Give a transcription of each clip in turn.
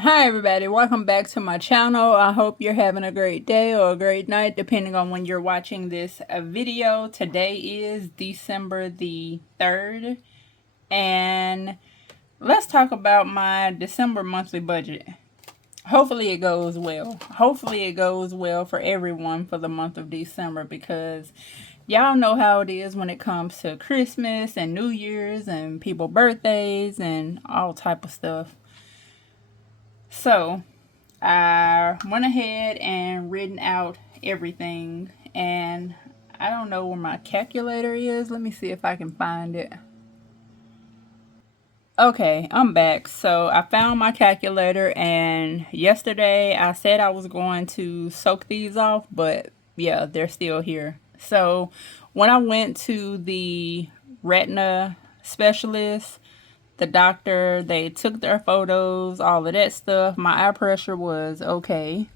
Hi everybody, welcome back to my channel. I hope you're having a great day or a great night depending on when you're watching this video. Today is December the 3rd and let's talk about my December monthly budget. Hopefully it goes well. Hopefully it goes well for everyone for the month of December, because y'all know how it is when it comes to Christmas and New Year's and people's birthdays and all type of stuff. So I went ahead and written out everything, and I don't know where my calculator is. Let me see if I can find it. Okay, I'm back. So I found my calculator, and yesterday I said I was going to soak these off, but yeah, they're still here. So when I went to the retina specialist, the doctor, they took their photos, all of that stuff. My eye pressure was okay,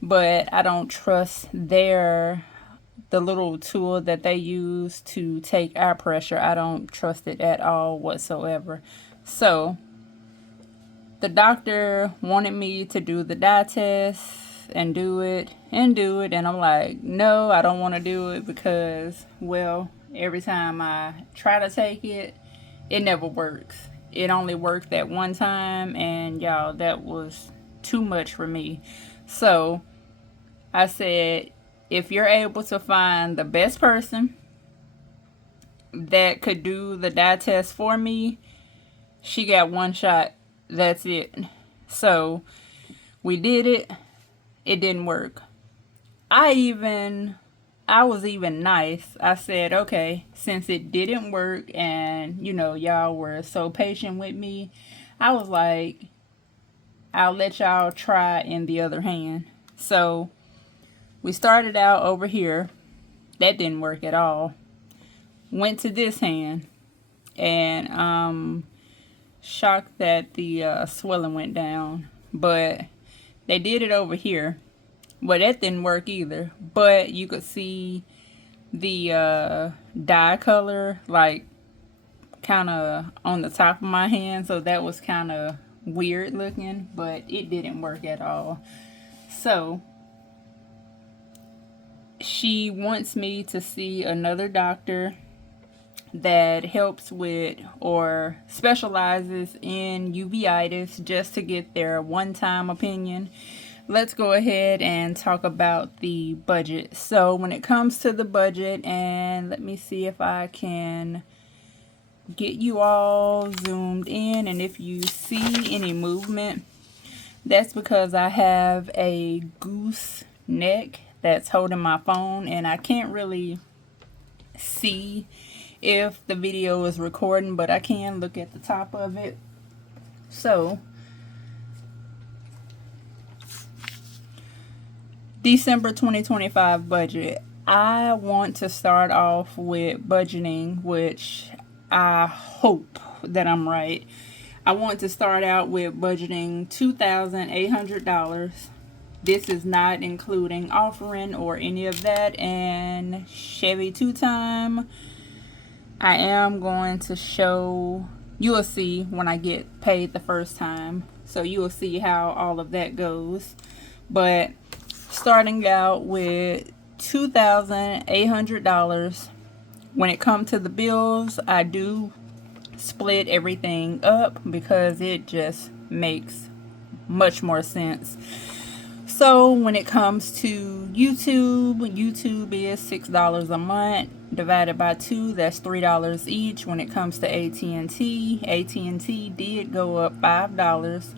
but I don't trust the little tool that they use to take eye pressure. I don't trust it at all whatsoever. So the doctor wanted me to do the dye test and do it, and I'm like, no, I don't want to do it because, well, every time I try to take it, it never works. It only worked that one time, and y'all, that was too much for me. So I said, if you're able to find the best person that could do the dye test for me, she got one shot. That's it. So we did it. It didn't work. I was even nice. I said, okay, since it didn't work and, y'all were so patient with me, I was like, I'll let y'all try in the other hand. So we started out over here. That didn't work at all. Went to this hand, and shocked that the swelling went down. But they did it over here. Well, that didn't work either. But you could see the dye color, like, kind of on the top of my hand. So that was kind of weird looking. But it didn't work at all. So she wants me to see another doctor that helps with or specializes in uveitis, just to get their one-time opinion. Let's go ahead and talk about the budget. So when it comes to the budget, and let me see if I can get you all zoomed in, and if you see any movement, that's because I have a goose neck that's holding my phone, and I can't really see if the video is recording, but I can look at the top of it. So December 2025 budget. I want to start off with budgeting, which I hope that I'm right. I want to start out with budgeting $2,800. This is not including offering or any of that. And Chevy 2-time, I am going to show, you will see when I get paid the first time. So you will see how all of that goes. But starting out with $2,800. When it comes to the bills, I do split everything up because it just makes much more sense. So when it comes to YouTube is $6 a month divided by 2. That's $3 each. When it comes to AT&T did go up $5.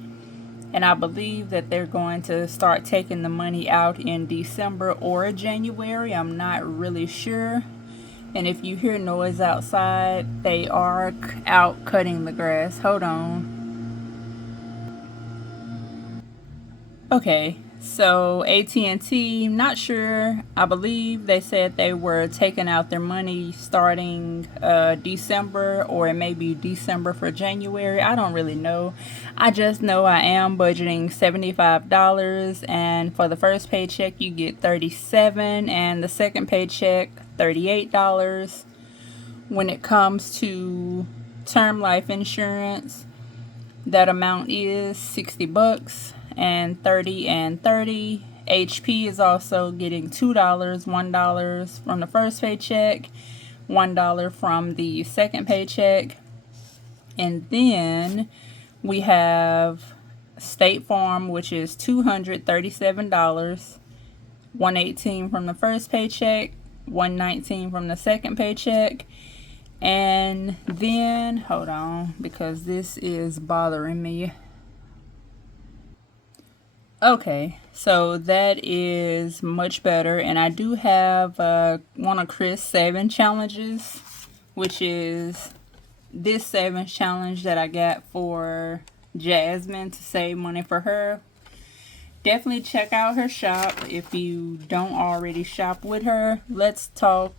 And I believe that they're going to start taking the money out in December or January. I'm not really sure. And if you hear noise outside, they are out cutting the grass. Hold on. Okay, so AT&T, not sure. I believe they said they were taking out their money starting December, or it may be December for January. I don't really know. I just know I am budgeting $75, and for the first paycheck you get $37, and the second paycheck $38. When it comes to term life insurance, That amount is 60 bucks and 30 and 30. HP is also getting $2, $1 from the first paycheck, $1 from the second paycheck. And then we have State Farm, which is $237, 118 from the first paycheck, 119 from the second paycheck. And then, hold on, because this is bothering me. Okay, so that is much better. And I do have one of Chris' saving challenges, which is this savings challenge that I got for Jasmine to save money for her. Definitely check out her shop if you don't already shop with her. Let's talk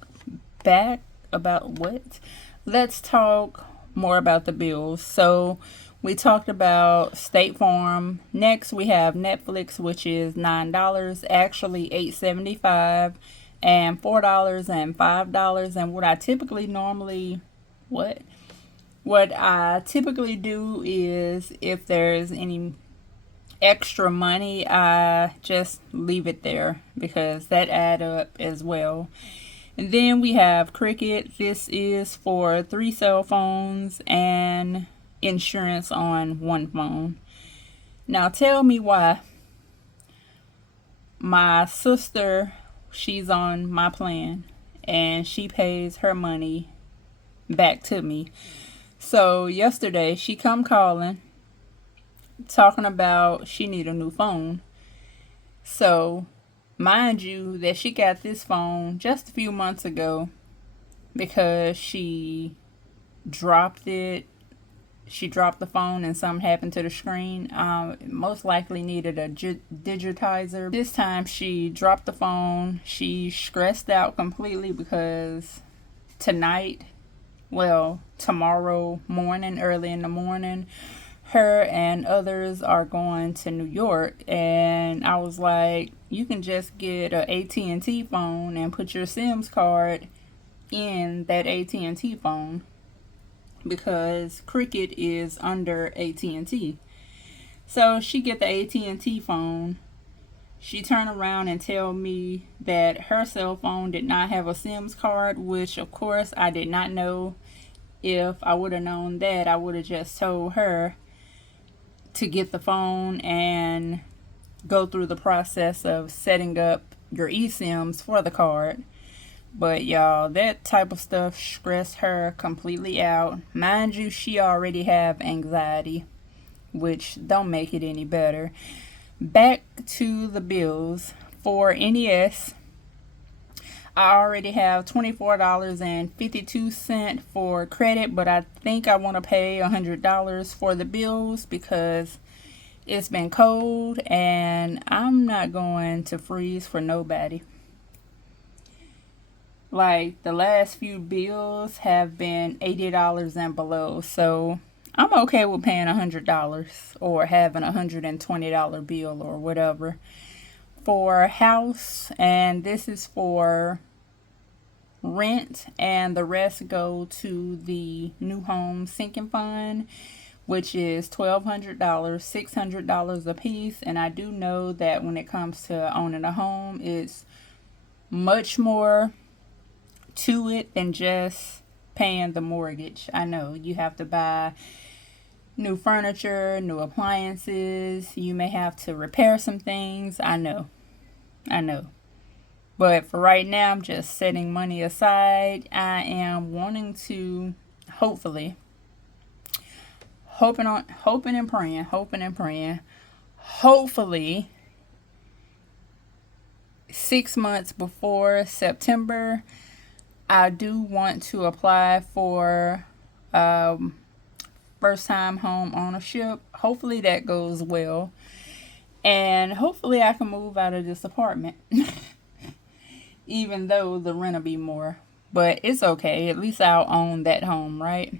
back about what? Let's talk more about the bills. So we talked about State Farm. Next we have Netflix, which is $9, actually $8.75, and $4 and $5. And what I typically do is if there's any extra money, I just leave it there because that add up as well. And then we have Cricket. This is for 3 cell phones and insurance on 1 phone. Now tell me why. My sister, she's on my plan and she pays her money back to me. So yesterday she come calling talking about she need a new phone. So mind you that she got this phone just a few months ago because she dropped it. She dropped the phone and something happened to the screen. Most likely needed a digitizer. This time she dropped the phone. She stressed out completely because tomorrow morning, early in the morning, her and others are going to New York. And I was like, you can just get a AT&T phone and put your Sims card in that AT&T phone because Cricket is under AT&T. So she get the AT&T phone. She turned around and tell me that her cell phone did not have a Sims card, which of course I did not know. If I would have known that, I would have just told her to get the phone and go through the process of setting up your eSIMs for the card. But y'all, that type of stuff stressed her completely out. Mind you, she already have anxiety, which don't make it any better. Back to the bills. For NES, I already have $24.52 for credit, but I think I want to pay $100 for the bills because it's been cold and I'm not going to freeze for nobody. Like, the last few bills have been $80 and below, so I'm okay with paying $100 or having a $120 bill or whatever. For house, and this is for rent, and the rest go to the new home sinking fund, which is $1,200, $600 a piece. And I do know that when it comes to owning a home, it's much more to it than just paying the mortgage. I know you have to buy new furniture, new appliances. You may have to repair some things. I know. But for right now, I'm just setting money aside. I am wanting to hoping and praying. Hopefully 6 months before September, I do want to apply for first time home ownership. Hopefully that goes well. And hopefully I can move out of this apartment. Even though the rent will be more. But it's okay. At least I'll own that home, right?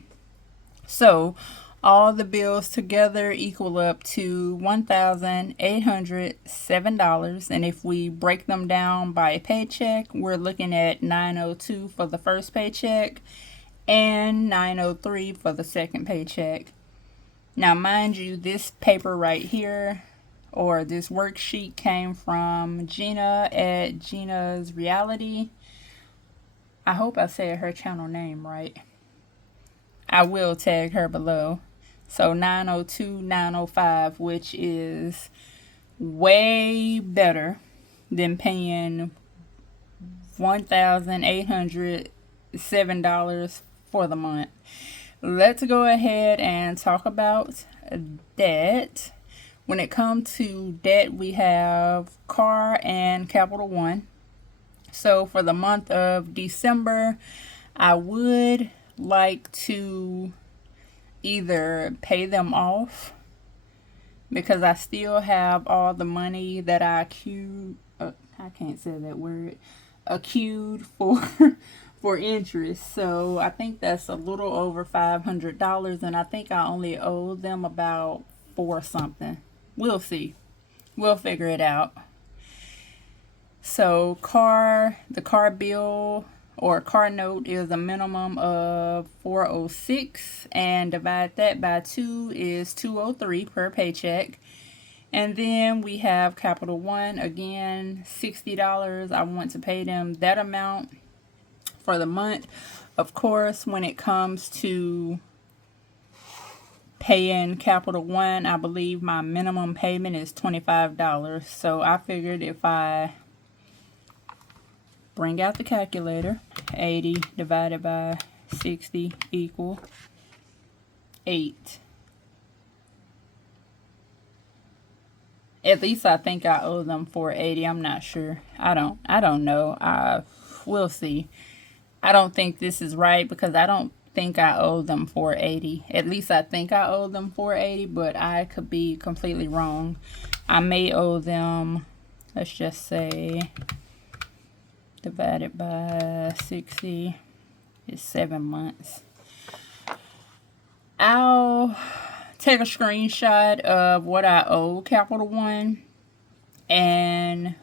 So all the bills together equal up to $1,807. And if we break them down by paycheck, we're looking at $902 for the first paycheck and $903 for the second paycheck. Now, mind you, this paper right here, or this worksheet, came from Gina at Gina's Reality. I hope I said her channel name right. I will tag her below. So 902-905, which is way better than paying $1,807 for the month. Let's go ahead and talk about debt. When it comes to debt, we have car and Capital One. So for the month of December, I would like to either pay them off because I still have all the money that I accrued. I can't say that word. Accrued for for interest. So I think that's a little over $500, and I think I only owe them about four something. We'll see. We'll figure it out. So the car bill or car note is a minimum of $406, and divide that by 2 is $203 per paycheck. And then we have Capital One, again, $60. I want to pay them that amount for the month. Of course, when it comes to paying Capital One, I believe my minimum payment is $25. So I figured if I bring out the calculator, 80 divided by 60 equal 8. At least I think I owe them $480. I'm not sure. I don't know. We'll see. I don't think this is right because I don't think I owe them $480. At least I think I owe them $480, but I could be completely wrong. I may owe them, let's just say, divided by 60 is 7 months. I'll take a screenshot of what I owe Capital One and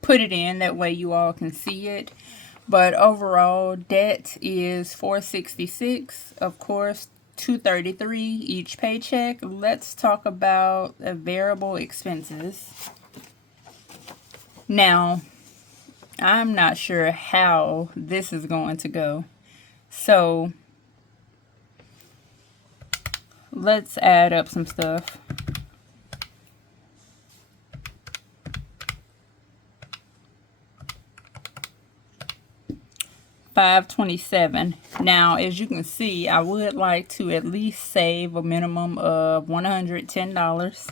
put it in. That way you all can see it. But overall, debt is $466. Of course, $233 each paycheck. Let's talk about the variable expenses. Now, I'm not sure how this is going to go. So let's add up some stuff. $527. Now, as you can see, I would like to at least save a minimum of $110,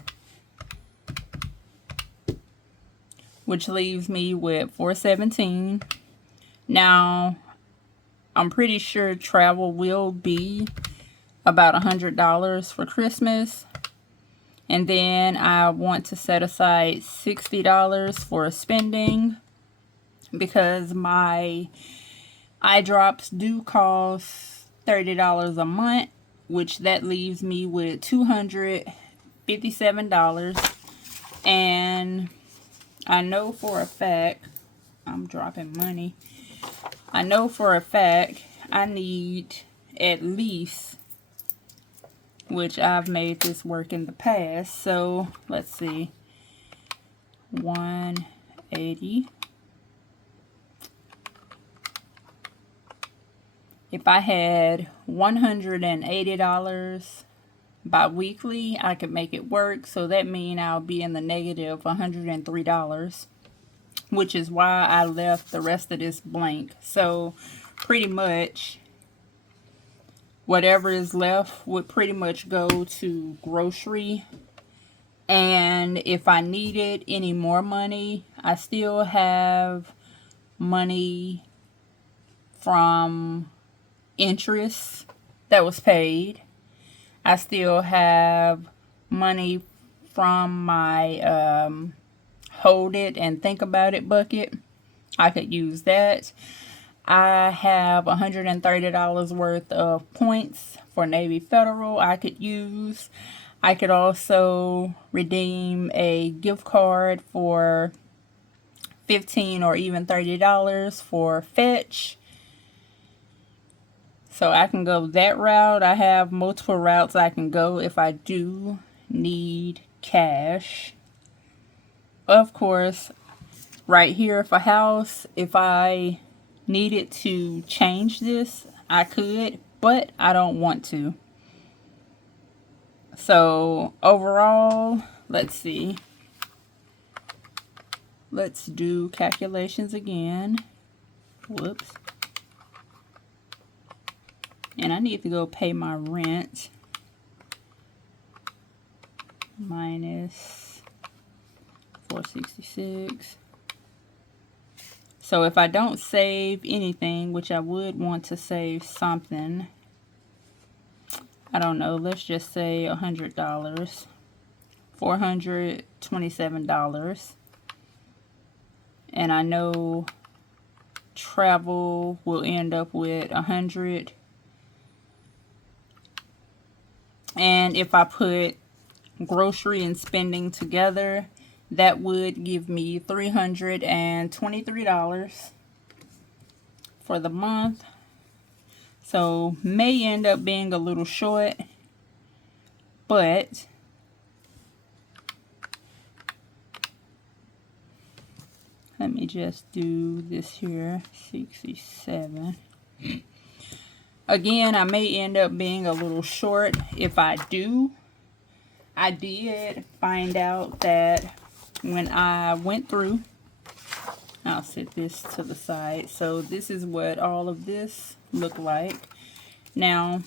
which leaves me with $417. Now, I'm pretty sure travel will be about $100 for Christmas. And then I want to set aside $60 for spending because my eye drops do cost $30 a month, which that leaves me with $257. And I know for a fact, I'm dropping money. I know for a fact I need at least, which I've made this work in the past. So let's see, 180. If I had $180 bi-weekly, I could make it work. So that means I'll be in the negative $103, which is why I left the rest of this blank. So pretty much whatever is left would pretty much go to grocery. And if I needed any more money, I still have money from interest that was paid. I still have money from my hold it and think about it bucket. I could use that. I have $130 worth of points for Navy Federal I could use. I could also redeem a gift card for $15 or even $30 for Fetch. So I can go that route. I have multiple routes I can go if I do need cash. Of course, right here for house, if I needed to change this, I could, but I don't want to. So overall, let's see. Let's do calculations again. Whoops. And I need to go pay my rent. Minus 466. So if I don't save anything, which I would want to save something, I don't know, let's just say $100. $427. And I know travel will end up with 100. And if I put grocery and spending together, that would give me $323 for the month. So may end up being a little short, but let me just do this here, 67. Again, I may end up being a little short if I do. I did find out that when I went through, I'll set this to the side. So this is what all of this looked like. Now,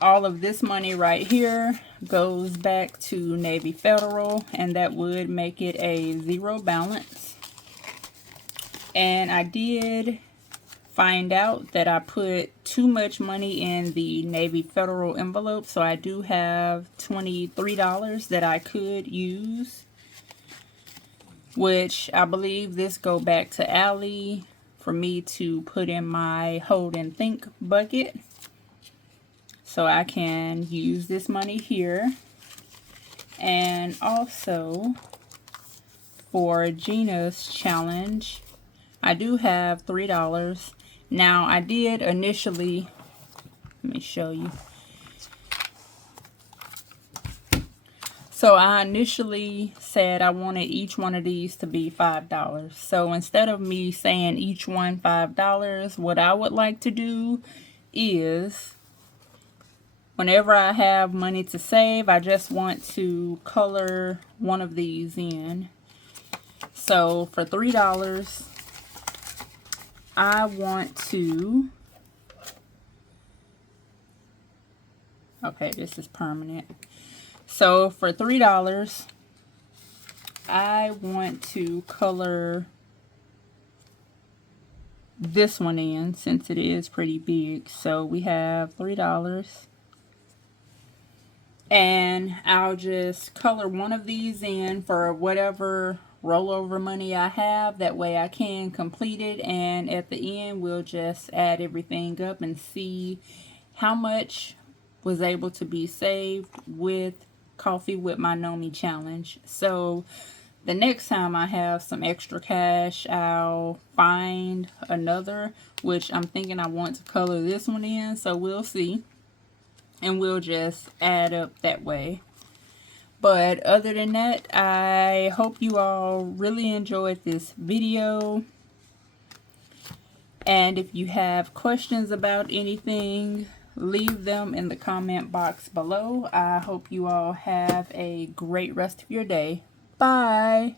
all of this money right here goes back to Navy Federal, and that would make it a zero balance. And I did find out that I put too much money in the Navy Federal envelope, so I do have $23 that I could use, which I believe this go back to Allie for me to put in my hold and think bucket. So I can use this money here. And also for Gina's challenge, I do have $3. Now I did initially, let me show you. So I initially said I wanted each one of these to be $5. So instead of me saying each one $5, what I would like to do is, whenever I have money to save, I just want to color one of these in. So for $3, I want to, okay, this is permanent. So for $3, I want to color this one in since it is pretty big. So we have $3. And I'll just color one of these in for whatever rollover money I have. That way I can complete it. And at the end, we'll just add everything up and see how much was able to be saved with Coffee with My Nomi challenge. So the next time I have some extra cash, I'll find another, which I'm thinking I want to color this one in. So we'll see. And we'll just add up that way. But other than that, I hope you all really enjoyed this video. And if you have questions about anything, leave them in the comment box below. I hope you all have a great rest of your day. Bye.